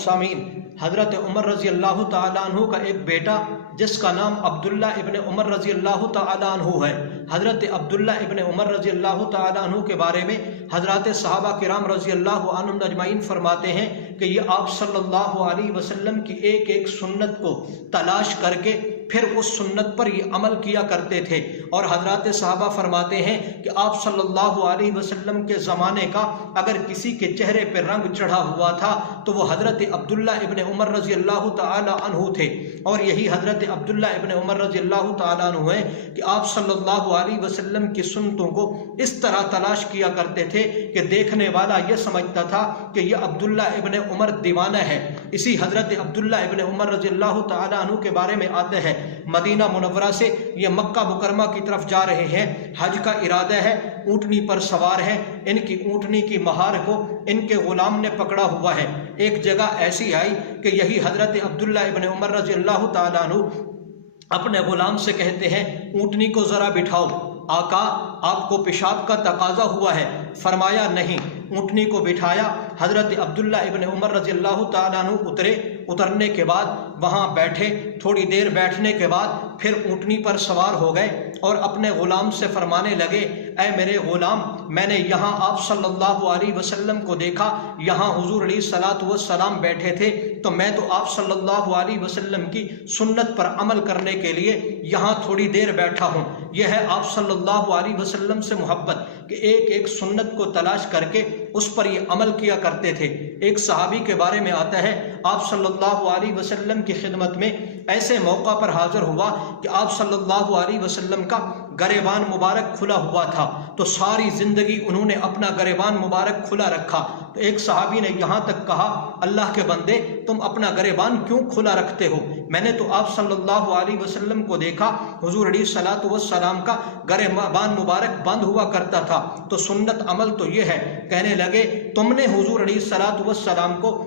सामीन, हज़रत उमर रज़ी अल्लाह ताला अन्हु का एक बेटा जिसका नाम अब्दुल्ला इब्न उमर रज़ी अल्लाह ताला अन्हु है। हज़रत अब्दुल्ला इब्न उमर रज़ी अल्लाह ताला अन्हु के बारे में हज़रत सहाबा किराम रज़ी अल्लाह अन्हुम अजमाइन फरमाते हैं कि ये आप सल्लल्लाहु अलैहि वसल्लम की एक एक सुन्नत को तलाश करके फिर उस सुन्नत पर ये अमल किया करते थे। और हज़रत सहाबा फरमाते हैं कि आप सल्लल्लाहु अलैहि वसल्लम के ज़माने का अगर किसी के चेहरे पर रंग चढ़ा हुआ था तो वो हज़रत अब्दुल्ला इब्न उमर रज़ी अल्लाह ताला अन्हु थे। और यही हज़रत अब्दुल्ला इब्न उमर रज़ी अल्लाह ताला अन्हु है कि आप सल्लल्लाहु अलैहि वसल्लम की सुन्नतों को इस तरह तलाश किया करते थे कि देखने वाला ये समझता था कि ये अब्दुल्ला इब्न उमर दीवाना है। इसी हज़रत अब्दुल्ला इब्न उमर रज़ी अल्लाह ताला अन्हु के बारे में आते हैं, मदीना मुनव्वरा से ये मक्का मुकरमा की तरफ जा रहे हैं, हज का इरादा है, ऊँटनी पर सवार हैं, इनकी ऊँटनी की महार को इनके गुलाम ने पकड़ा हुआ है। एक जगह ऐसी आई कि यही हज़रत अब्दुल्ला इब्न उमर रज़ी अल्लाह ताला अन्हु अपने गुलाम से कहते हैं ऊँटनी को ज़रा बिठाओ, आका आपको पेशाब का तकाजा हुआ है। फरमाया नहीं। ऊँटनी को बिठाया, हज़रत अब्दुल्ला इब्न उमर रज़ी अल्लाह ताला अन्हु उतरे, उतरने के बाद वहाँ बैठे, थोड़ी देर बैठने के बाद फिर ऊँटनी पर सवार हो गए और अपने ग़ुलाम से फरमाने लगे, ऐ मेरे ग़ुलाम, मैंने यहाँ आप सल्लल्लाहु अलैहि वसल्लम को देखा, यहाँ हुज़ूर अलैहिस्सलातु वस्सलाम बैठे थे, तो मैं तो आप सल्लल्लाहु अलैहि वसल्लम की सुन्नत पर अमल करने के लिए यहाँ थोड़ी देर बैठा हूँ। यह है आप सल्लल्लाहु अलैहि वसल्लम से मोहब्बत कि एक एक सुन्नत को तलाश करके उस पर ये अमल किया करते थे। एक सहाबी के बारे में आता है, आप सल्लल्लाहु अलैहि वसल्लम की खिदमत में ऐसे मौका पर हाजिर हुआ कि आप सल्लल्लाहु अलैहि वसल्लम का गरेबान मुबारक खुला हुआ था, तो सारी ज़िंदगी उन्होंने अपना गरेबान मुबारक खुला रखा। तो एक सहाबी ने यहाँ तक कहा, अल्लाह के बंदे, तुम अपना गरेबान क्यों खुला रखते हो? मैंने तो आप सल्लल्लाहु अलैहि वसल्लम को देखा, हुज़ूर अलैहिस्सलातु वस्सलाम का गरेबान मुबारक बंद हुआ करता था। तो सुन्नत अमल तो ये है। कहने लगे, तुमने हुज़ूर अलैहिस्सलातु वस्सलाम को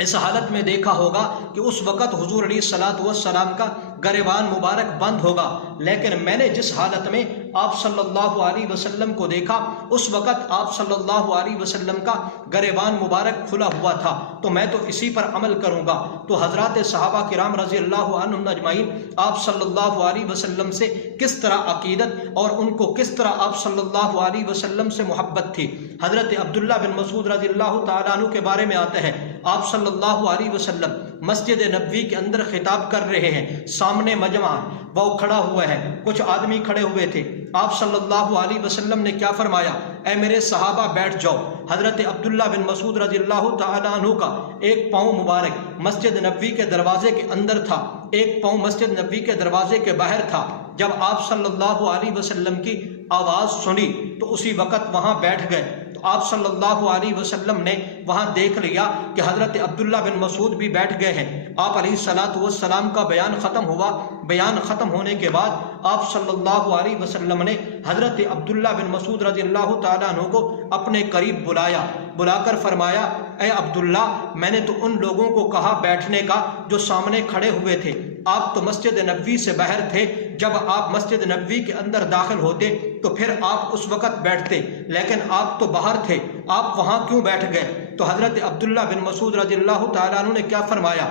इस हालत में देखा होगा कि उस वक़्त हुज़ूर अलैहिस्सलातु वस्सलाम का गरेबान मुबारक बंद होगा, लेकिन मैंने जिस हालत में आप सल्लल्लाहु अलैहि वसल्लम को देखा उस वक़्त आप सल्लल्लाहु अलैहि वसल्लम का गरेबान मुबारक खुला हुआ था, तो मैं तो इसी पर अमल करूँगा। तो हज़रात सहाबा किराम रज़ी अल्लाहु अन्हुम अजमाइन आप सल्लल्लाहु अलैहि वसल्लम से किस तरह अकीदत और उनको किस तरह आप सल्लल्लाहु अलैहि वसल्लम से मोहब्बत थी। हज़रत अब्दुल्ला बिन मसूद रज़ी अल्लाहु ताला अन्हु के बारे में आते हैं, आप सल्लल्लाहु अलैहि वसल्लम मस्जिद नबवी के अंदर खिताब कर रहे हैं, सामने मजमा वो खड़ा हुआ है, कुछ आदमी खड़े हुए थे। आप सल्लल्लाहु अलैहि वसल्लम ने क्या फरमाया, ऐ मेरे सहाबा बैठ जाओ। हज़रत अब्दुल्ला बिन मसूद रज़ी अल्लाहु ताला अन्हु का एक पाँव मुबारक मस्जिद नबवी के दरवाजे के अंदर था, एक पाँव मस्जिद नबवी के दरवाजे के बाहर था। जब आप सल्लल्लाहु अलैहि वसल्लम की आवाज़ सुनी तो उसी वक़्त वहाँ बैठ गए। तो आप सल्लल्लाहु अलैहि वसल्लम ने वहाँ देख लिया कि हज़रत अब्दुल्ला बिन मसूद भी बैठ गए हैं। आप अलैहिस्सलातु वस्सलाम का बयान ख़त्म हुआ। बयान ख़त्म होने के बाद आप सल्लल्लाहु अलैहि वसल्लम ने हज़रत अब्दुल्ला बिन मसूद रज़ी अल्लाहु ताला अन्हु को अपने करीब बुलाया, बुलाकर फरमाया, ऐ अब्दुल्ला, मैंने तो उन लोगों को कहा बैठने का जो सामने खड़े हुए थे, आप तो मस्जिद नबवी से बाहर थे, जब आप मस्जिद नबवी के अंदर दाखिल होते तो फिर आप उस वक़्त बैठते, लेकिन आप तो बाहर थे, आप वहाँ क्यों बैठ गए? तो हज़रत अब्दुल्ला बिन मसूद रज़ी अल्लाहु ताला अन्हु ने क्या फरमाया?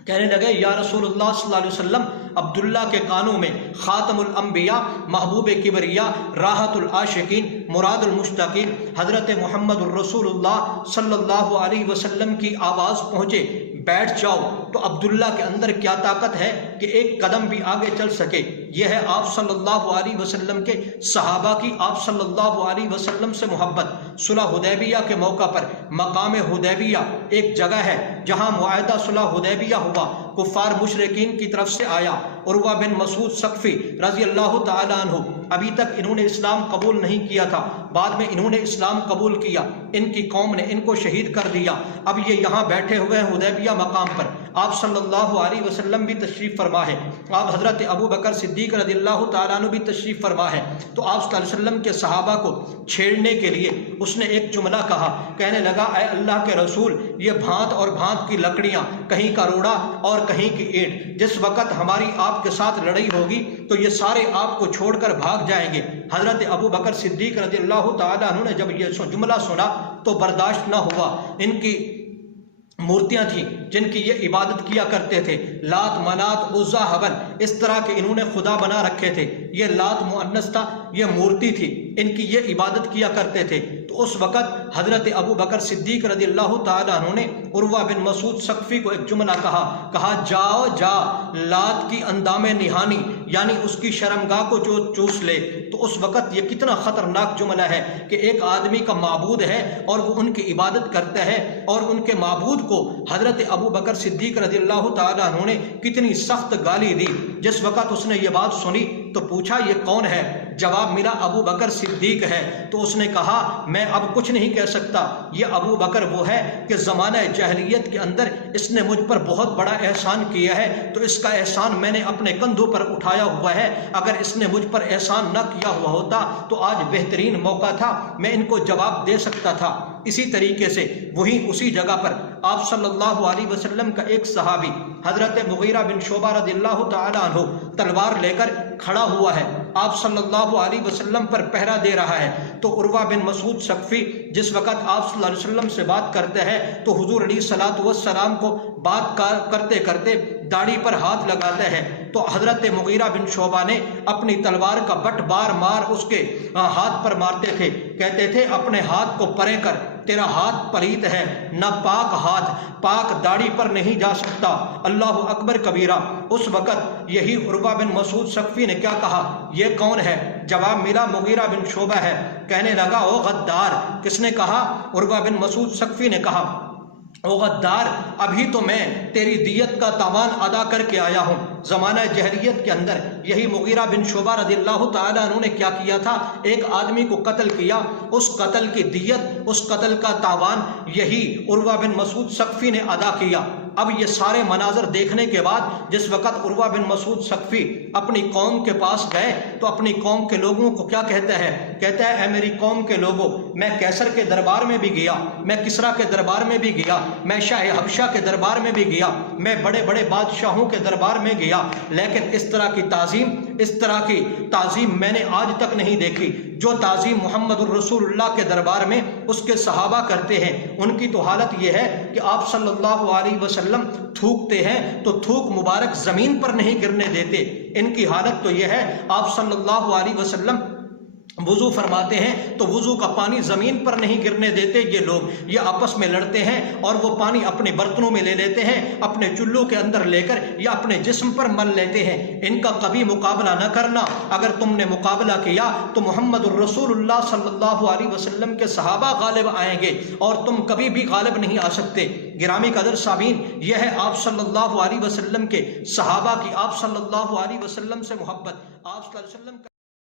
कहने लगे, या रसूलुल्लाह सल्लल्लाहु अलैहि वसल्लम, अब्दुल्ला के कानों में खातमुल अंबिया, महबूब किबरिया, राहतुल आशिकीन, मुरादुल मुश्ताकीन हज़रत मुहम्मदुर रसूलुल्लाह सल्लल्लाहु अलैहि वसल्लम की आवाज़ पहुँचे, बैठ जाओ। तो अब्दुल्ला के अंदर क्या ताकत है कि एक कदम भी आगे चल सके? यह है आप सल्लल्लाहु अलैहि वसल्लम के सहाबा की आप सल्लल्लाहु अलैहि वसल्लम से मोहब्बत। सुलह हुदैबिया के मौका पर मकाम हुदैबिया एक जगह है जहाँ मुआहदा सुलह हुदैबिया हुआ, कुफ़ार मुशरिकीन की तरफ से आया। उर्वा बिन मसूद सक़फ़ी रज़ी अल्लाहु ताला अन्हु, अभी तक इन्होंने इस्लाम कबूल नहीं किया था, बाद में इन्होंने इस्लाम कबूल किया, इनकी कौम ने इनको शहीद कर दिया। अब ये यहाँ बैठे हुए हैं हुदैबिया मकाम पर। आप सल्लल्लाहु अलैहि वसल्लम भी तशरीफ़ फरमा है, आप हज़रत अबू बकर सिद्दीक़ रज़ियल्लाहु ताला अन्हु भी तशरीफ़ फरमा है। तो आप सल्लल्लाहु अलैहि वसल्लम के सहाबा को छेड़ने के लिए उसने एक जुमला कहा, कहने लगा, ऐ अल्लाह के रसूल, ये भांत और भांत की लकड़ियाँ, कहीं का रोड़ा और कहीं की ईंट, जिस वक़्त हमारी आपके साथ लड़ाई होगी तो ये सारे आपको छोड़कर भाग जाएंगे। हज़रत अबू बकर सिद्दीक़ रज़ियल्लाहु ताला अन्हु ने जब ये जुमला सुना तो बर्दाश्त न हुआ, इनकी मूर्तियां थीं जिनकी ये इबादत किया करते थे, लात, मनात, उज़्ज़ा, हबल, इस तरह के इन्होंने खुदा बना रखे थे। ये लात मुअन्नस था, ये मूर्ति थी, इनकी ये इबादत किया करते थे। तो उस वक़्त हज़रत अबू बकर सिद्दीक़ रज़ियल्लाहु ताला अन्हु ने उर्वा बिन मसूद सकफ़ी को एक जुमला कहा जाओ जा लात की अंदामे निहानी, यानी उसकी शर्मगाह को जो चूस ले। तो उस वक़्त ये कितना ख़तरनाक जुमला है कि एक आदमी का माबूद है और वो उनकी इबादत करता है, और उनके माबूद को हज़रत अबू बकर सिद्दीक़ रज़ियल्लाहु ताला अन्हु ने कितनी सख्त गाली दी। जिस वक़्त उसने ये बात सुनी तो पूछा ये कौन है? जवाब मिला अबू बकर सिद्दीक है। तो उसने कहा मैं अब कुछ नहीं कह सकता, ये अबू बकर वो है कि ज़माना जहलियत के अंदर इसने मुझ पर बहुत बड़ा एहसान किया है, तो इसका एहसान मैंने अपने कंधों पर उठाया हुआ है। अगर इसने मुझ पर एहसान न किया हुआ होता तो आज बेहतरीन मौका था, मैं इनको जवाब दे सकता था। इसी तरीके से वहीं उसी जगह पर आप सल्लल्लाहु अलैहि वसल्लम का एक सहाबी हज़रत मुगीरा बिन शुबा रज़ियल्लाहु ताला अन्हु तलवार लेकर खड़ा हुआ है, आप सल्लल्लाहु अलैहि वसल्लम पर पहरा दे रहा है। तो उर्वा बिन मसूद सकफ़ी जिस वक़्त आप सल्लल्लाहु अलैहि वसल्लम से बात करते हैं तो हुज़ूर अलैहिस्सलातु वस्सलाम को बात करते करते दाढ़ी पर हाथ लगाते हैं। तो हज़रत मुगीरा बिन शुबा ने अपनी तलवार का बट बार मार उसके हाथ पर मारते थे, कहते थे अपने हाथ को परे कर, तेरा हाथ पलीत है, न पाक हाथ पाक दाढ़ी पर नहीं जा सकता। अल्लाहु अकबर कबीरा। उस वक़्त यही उर्वा बिन मसूद सकफ़ी ने क्या कहा, ये कौन है? जवाब मिला मुगीरा बिन शुबा है। कहने लगा ओ गद्दार। किसने कहा? उर्वा बिन मसूद सकफ़ी ने कहा ओ गद्दार, अभी तो मैं तेरी दियत का तावान अदा करके आया हूँ। ज़माना जहरियत के अंदर यही मुगीरा बिन शुबा रज़ियल्लाहु ताला अन्हु ने क्या किया था, एक आदमी को कत्ल किया, उस कत्ल की दियत, उस कत्ल का तावान यही उर्वा बिन मसूद सकफ़ी ने अदा किया। अब ये सारे मनाजर देखने के बाद जिस वक़्त उर्वा बिन मसूद सकफ़ी अपनी कौम के पास गए तो अपनी कौम के लोगों को क्या कहते हैं? कहता है ऐ मेरी कौम के लोगों, मैं कैसर के दरबार में भी गया, मैं किसरा के दरबार में भी गया, मैं शाह हबशा के दरबार में भी गया, मैं बड़े बड़े बादशाहों के दरबार में गया, लेकिन इस तरह की ताज़ीम मैंने आज तक नहीं देखी। जो ताज़ीम मुहम्मदुर रसूलुल्लाह के दरबार में उसके सहाबा करते हैं, उनकी तो हालत यह है कि आप सल्लल्लाहु अलैहि वसल्लम थूकते हैं तो थूक मुबारक ज़मीन पर नहीं गिरने देते। इनकी हालत तो यह है, आप सल्लल्लाहु अलैहि वसल्लम वुज़ू फरमाते हैं तो वुज़ू का पानी ज़मीन पर नहीं गिरने देते। ये लोग ये आपस में लड़ते हैं और वो पानी अपने बर्तनों में ले लेते हैं, अपने चुल्लू के अंदर लेकर या अपने जिस्म पर मल लेते हैं। इनका कभी मुकाबला न करना। अगर तुमने मुकाबला किया तो मुहम्मदुर रसूलुल्लाह सल्लल्लाहु अलैहि वसल्लम के सहाबा गालिब आएंगे और तुम कभी भी गालिब नहीं आ सकते। गिरामी कदर सामीन, यह है आप सल्लल्लाहु अलैहि वसल्लम के सहाबा की, आप सल्लल्लाहु अलैहि वसल्लम से मोहब्बत, आप सल्लल्लाहु अलैहि वसल्लम